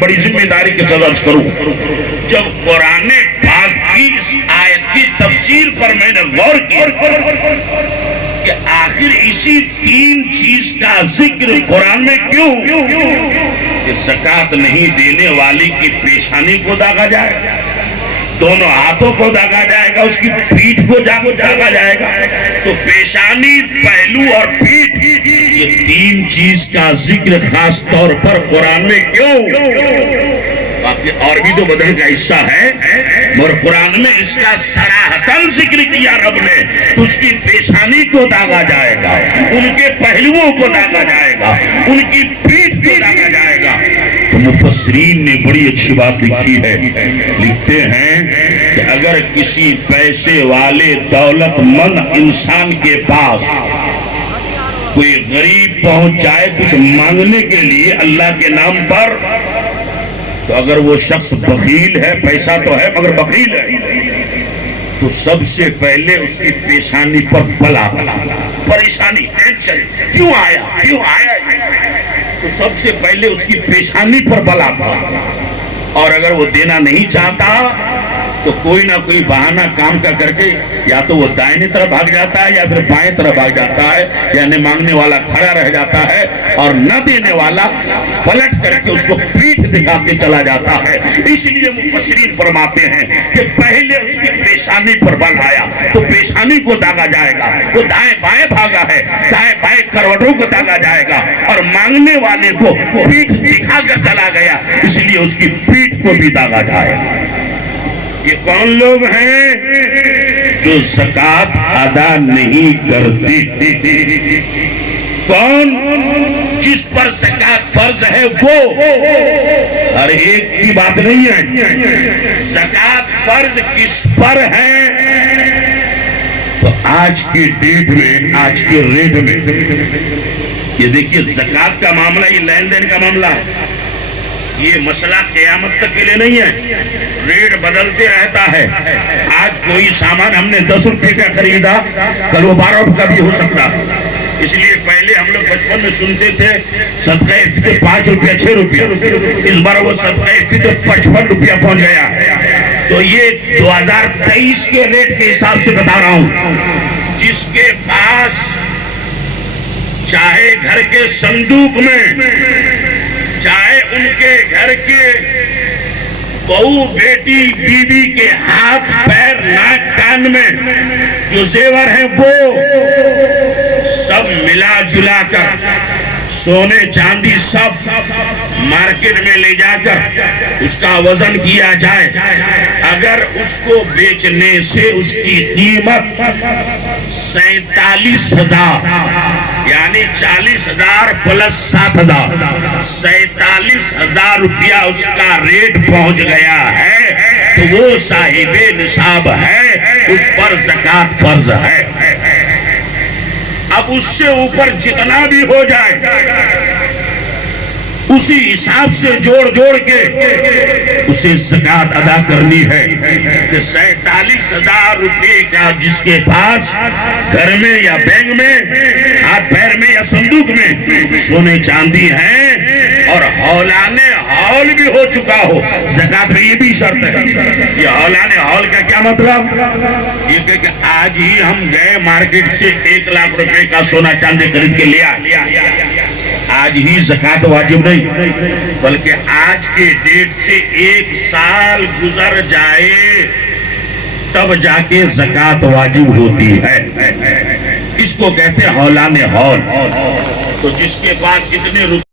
بڑی ذمہ داری کے ساتھ عرض کروں، جب قرآن پاک کی اس آیت کی تفسیر پر میں نے غور کیا کہ آخر اسی تین چیز کا ذکر قرآن میں کیوں کہ زکوٰۃ نہیں دینے والی کی پیشانی کو داغا جائے، دونوں ہاتھوں کو داغا جائے گا، اس کی پیٹھ کو داغا جائے گا، تو پیشانی، پہلو اور پیٹھ، یہ تین چیز کا ذکر خاص طور پر قرآن میں کیوں؟ باقی اور بھی تو بدن کا حصہ ہے، مگر قرآن میں اس کا صراحتاً ذکر کیا رب نے، تو اس کی پیشانی کو داغا جائے گا، ان کے پہلوؤں کو داغا جائے گا، ان کی پیٹھ کو داغا جائے گا۔ تو مفسرین نے بڑی اچھی بات لکھی ہے، لکھتے ہیں کہ اگر کسی پیسے والے دولت مند انسان کے پاس کوئی غریب پہنچ جائے کچھ مانگنے کے لیے اللہ کے نام پر، تو اگر وہ شخص بخیل ہے، پیسہ تو ہے مگر بخیل ہے، تو سب سے پہلے اس کی پیشانی پر بلا پریشانی، ٹینشن، کیوں آیا تو سب سے پہلے اس کی پیشانی پر بلا پڑا، اور اگر وہ دینا نہیں چاہتا تو کوئی نہ کوئی بہانہ کام کا کر کے یا تو وہ دائیں طرف بھاگ جاتا ہے یا پھر بائیں طرف بھاگ جاتا ہے، یعنی مانگنے والا کھڑا رہ جاتا ہے اور نہ دینے والا پلٹ کر کے اس کو پیٹھ دکھا کے چلا جاتا ہے۔ اس لیے مفسرین فرماتے ہیں کہ پہلے اس کی پیشانی پر بل آیا تو پیشانی کو داغا جائے گا، وہ دائیں بائیں بھاگا ہے، دائیں بائیں کروٹوں کو داغا جائے گا، اور مانگنے والے کو پیٹھ دکھا کر چلا گیا، اس لیے اس کی پیٹھ کو بھی داغا جائے گا۔ یہ کون لوگ ہیں جو زکوٰۃ ادا نہیں کرتے؟ کون؟ جس پر زکوٰۃ فرض ہے وہ، ہر ایک کی بات نہیں ہے۔ زکوٰۃ فرض کس پر ہے؟ تو آج کی ڈیٹ میں، آج کے ریٹ میں، یہ دیکھیے زکوٰۃ کا معاملہ، یہ لین دین کا معاملہ ہے، یہ مسئلہ قیامت تک کے لیے نہیں ہے، ریٹ بدلتے رہتا ہے۔ آج کوئی سامان ہم نے 10 روپے کا خریدا، کل وہ 12 روپے کا بھی ہو سکتا، اس لیے پہلے ہم لوگ بچپن میں سنتے تھے صدقہ فطر 5 روپیہ 6 روپیہ، اس بار وہ صدقہ فطر 55 روپیہ پہنچ گیا۔ تو یہ 2023 کے ریٹ کے حساب سے بتا رہا ہوں، جس کے پاس چاہے گھر کے صندوق میں، چاہے ان کے گھر کے بہو بیٹی بیوی کے ہاتھ پیر ناک کان میں جو زیور ہیں وہ سب ملا جلا کر، سونے چاندی سب مارکیٹ میں لے جا کر اس کا وزن کیا جائے، اگر اس کو بیچنے سے اس کی قیمت 47,000 یعنی 40,000 پلس 7,000 47,000 روپیہ اس کا ریٹ پہنچ گیا ہے، تو وہ صاحب نصاب ہے، اس پر زکوٰۃ فرض ہے۔ اب اس سے اوپر جتنا بھی ہو جائے اسی حساب سے جوڑ کے اسے زکوٰۃ ادا کرنی ہے کہ 47,000 روپے کا جس کے پاس گھر میں یا بینک میں، ہاتھ پیر میں یا صندوق میں سونے چاندی ہیں اور ہولانِ ہول بھی ہو چکا ہو، زکوٰۃ میں یہ بھی شرط ہے۔ یہ ہولانِ ہول کا کیا مطلب؟ یہ کہ آج ہی ہم گئے مارکیٹ سے 1 لاکھ روپے کا سونا چاندی خرید کے لیا، آج ہی زکوٰۃ واجب نہیں، بلکہ آج کے ڈیٹ سے 1 سال گزر جائے تب جا کے زکوٰۃ واجب ہوتی ہے۔ اس کو کہتے ہیں ہولانِ ہول۔ تو جس کے پاس اتنے روپے